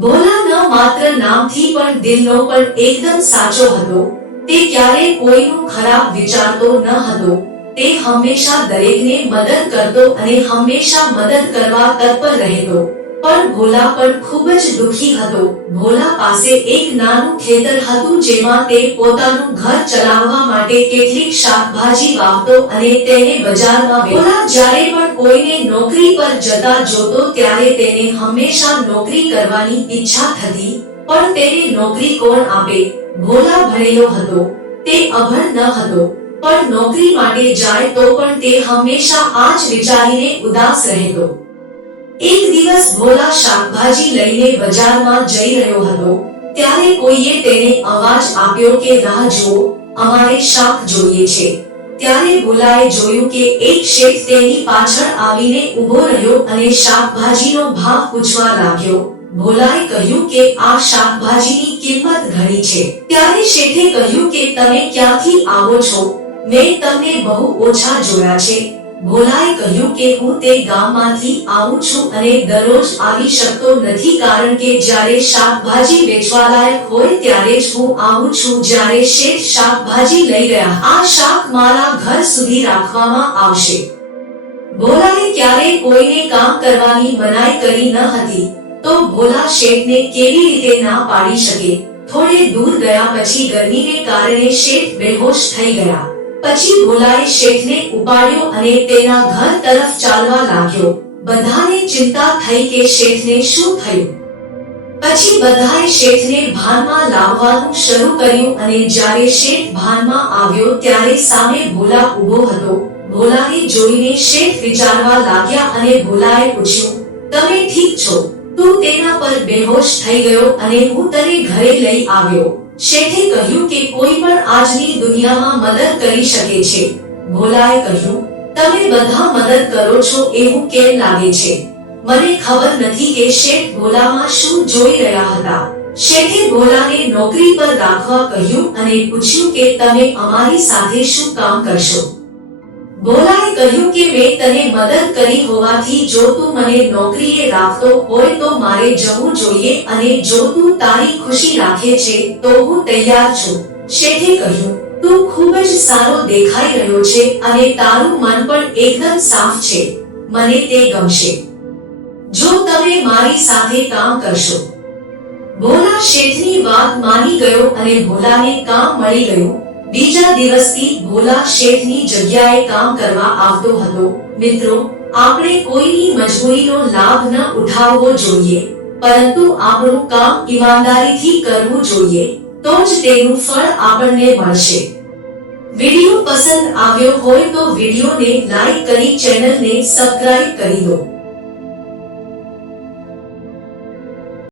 ભોલા ન માત્ર નામથી પણ દિલનો પણ એકદમ સાચો હતો। તે ક્યારેય કોઈનું ખરાબ વિચારતો ન હતો। તે હંમેશા દરેકને મદદ કરતો અને હંમેશા મદદ કરવા તત્પર રહેતો। પણ ભોલા પણ ખૂબ જ દુઃખી હતો। ભોલા પાસે એક નાનું ખેતર હતું જેમાં તે પોતાનું ઘર ચલાવવા માટે કેટલીક શાકભાજી વાવતો અને તેને બજારમાં વેચતો। ભોલા જ્યારે પણ કોઈને નોકરી પર જતા જોતો ત્યારે તેને હંમેશા નોકરી કરવાની ઈચ્છા થતી, પણ તેને નોકરી કોણ આપે? ભોલા ભણેલો હતો, તે અભણ ન હતો, પણ નોકરી માટે જાય તો પણ તે હંમેશા આ જ વિચારીને ઉદાસ રહેતો। એક દિવસ ભોલા શાકભાજી લઈને બજારમાં જઈ રહ્યો હતો, ત્યારે કોઈએ તેને અવાજ આપ્યો કે રાહ જુઓ, અમારે શાક જોઈએ છે। ત્યારે ભોલાએ જોયું કે એક શેઠ તેની પાછળ આવીને ઊભો રહ્યો અને શાકભાજીનો ભાવ પૂછવા લાગ્યો। ભોલાએ કહ્યું કે આ શાકભાજીની કિંમત ઘણી છે। ત્યારે શેઠે કહ્યું કે તમે ક્યાંથી આવો છો? મેં તમને બહુ ઓછા જોયા છે। ભોલાએ કહ્યું કે હું તે ગામમાંથી આવું છું અને દરરોજ આવી શકતો નથી કારણ કે જ્યારે શાકભાજી વેચવાલાયક હોય ત્યારે જ હું આવું છું। જ્યારે શેઠ શાકભાજી લઈ ગયા, આ શાક મારા ઘર સુધી રાખવામાં આવશે। ભોલાએ ક્યારેય કોઈને કામ કરવાની મનાઈ કરી ન હતી, તો ભોલા શેઠને કેવી રીતે ના પાડી શકે? થોડે દૂર ગયા પછી ગરમીને કારણે શેઠ બેહોશ થઈ ગયા। પછી ભોલાએ શેઠને ઉપાડ્યો અને તેના ઘર તરફ ચાલવા લાગ્યો। બધાને ચિંતા થઈ કે શેઠને શું થયું? પછી બધાએ શેઠને ભાનમાં લાવવાનું શરૂ કર્યું અને જ્યારે શેઠ ભાનમાં આવ્યો ત્યારે સામે ભોલા ઊભો હતો। ભોલાને જોઈને શેઠ વિચારવા લાગ્યા અને ભોલાએ પૂછ્યું, તમે ઠીક છો? તું તેના પર બેહોશ થઈ ગયો અને હું તને ઘરે લઈ આવ્યો। શેઠે કહ્યું કે કોઈ પણ આજની દુનિયામાં મદદ કરી શકે છે। ભોલાએ કહ્યું, તમે બધા મદદ કરો છો એવું કેમ લાગે છે? મને ખબર નથી કે શેઠ ભોલામાં શું જોઈ રહ્યા હતા। શેઠે ભોલાને નોકરી પર રાખવા કહ્યું અને પૂછ્યું કે તમે અમારી સાથે શું કામ કરશો? ભોલાએ કહ્યું કે મેં તને મદદ કરી હોવાથી જો તું મને નોકરીએ રાખતો હોય તો મારે જવું જોઈએ અને જો તું તારી ખુશી રાખે છે તો હું તૈયાર છું। શેઠે કહ્યું, તું ખૂબ જ સારો દેખાઈ રહ્યો છે અને તારું મન પણ એકદમ સાફ છે। મને તે ગમશે જો તમે મારી સાથે કામ કરશો। ભોલા શેઠની વાત માની ગયો અને ભોલાને કામ મળી ગયું। બીજા દિવસથી ભોલા શેઠની જગ્યાએ કામ કરવા આવતો હતો। મિત્રો, આપણે કોઈની મજબૂરીનો લાભ ન ઉઠાવવો જોઈએ, પરંતુ આપણું કામ ઈમાનદારીથી કરવું જોઈએ, તો જ તેનું ફળ આપણને મળશે। વિડિયો પસંદ આવ્યો હોય તો વિડિયોને લાઈક કરી ચેનલને સબસ્ક્રાઇબ કરી દો।